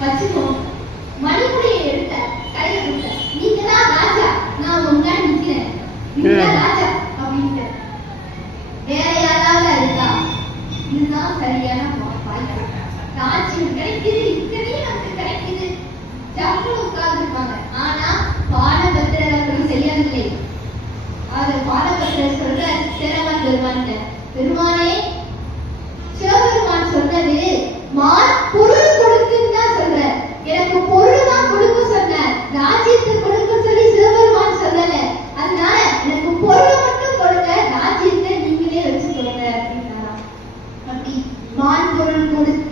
வச்சுக்கோ. மணிமுடியை எடுத்த கையில கொடுத்த. நீங்க தான் ராஜா நான் உங்க நிக்கிறேன் நீங்க ராஜா அப்படின்ட்டு. வேற யாராவது இருக்கா? இதுதான் சரியான வாய்ப்பு. ராஜ்யம் கிடைக்குது இத்தனையும் நமக்கு கிடைக்குது. ஜம்முன்னு உட்கார்ந்துருப்பாங்க. ஆனா பாடபத்திரர் அப்படி செய்யவில்லை அது பாடபத்திரர் சொல்ற சிறவன் மான்பொருள் கொடுத்து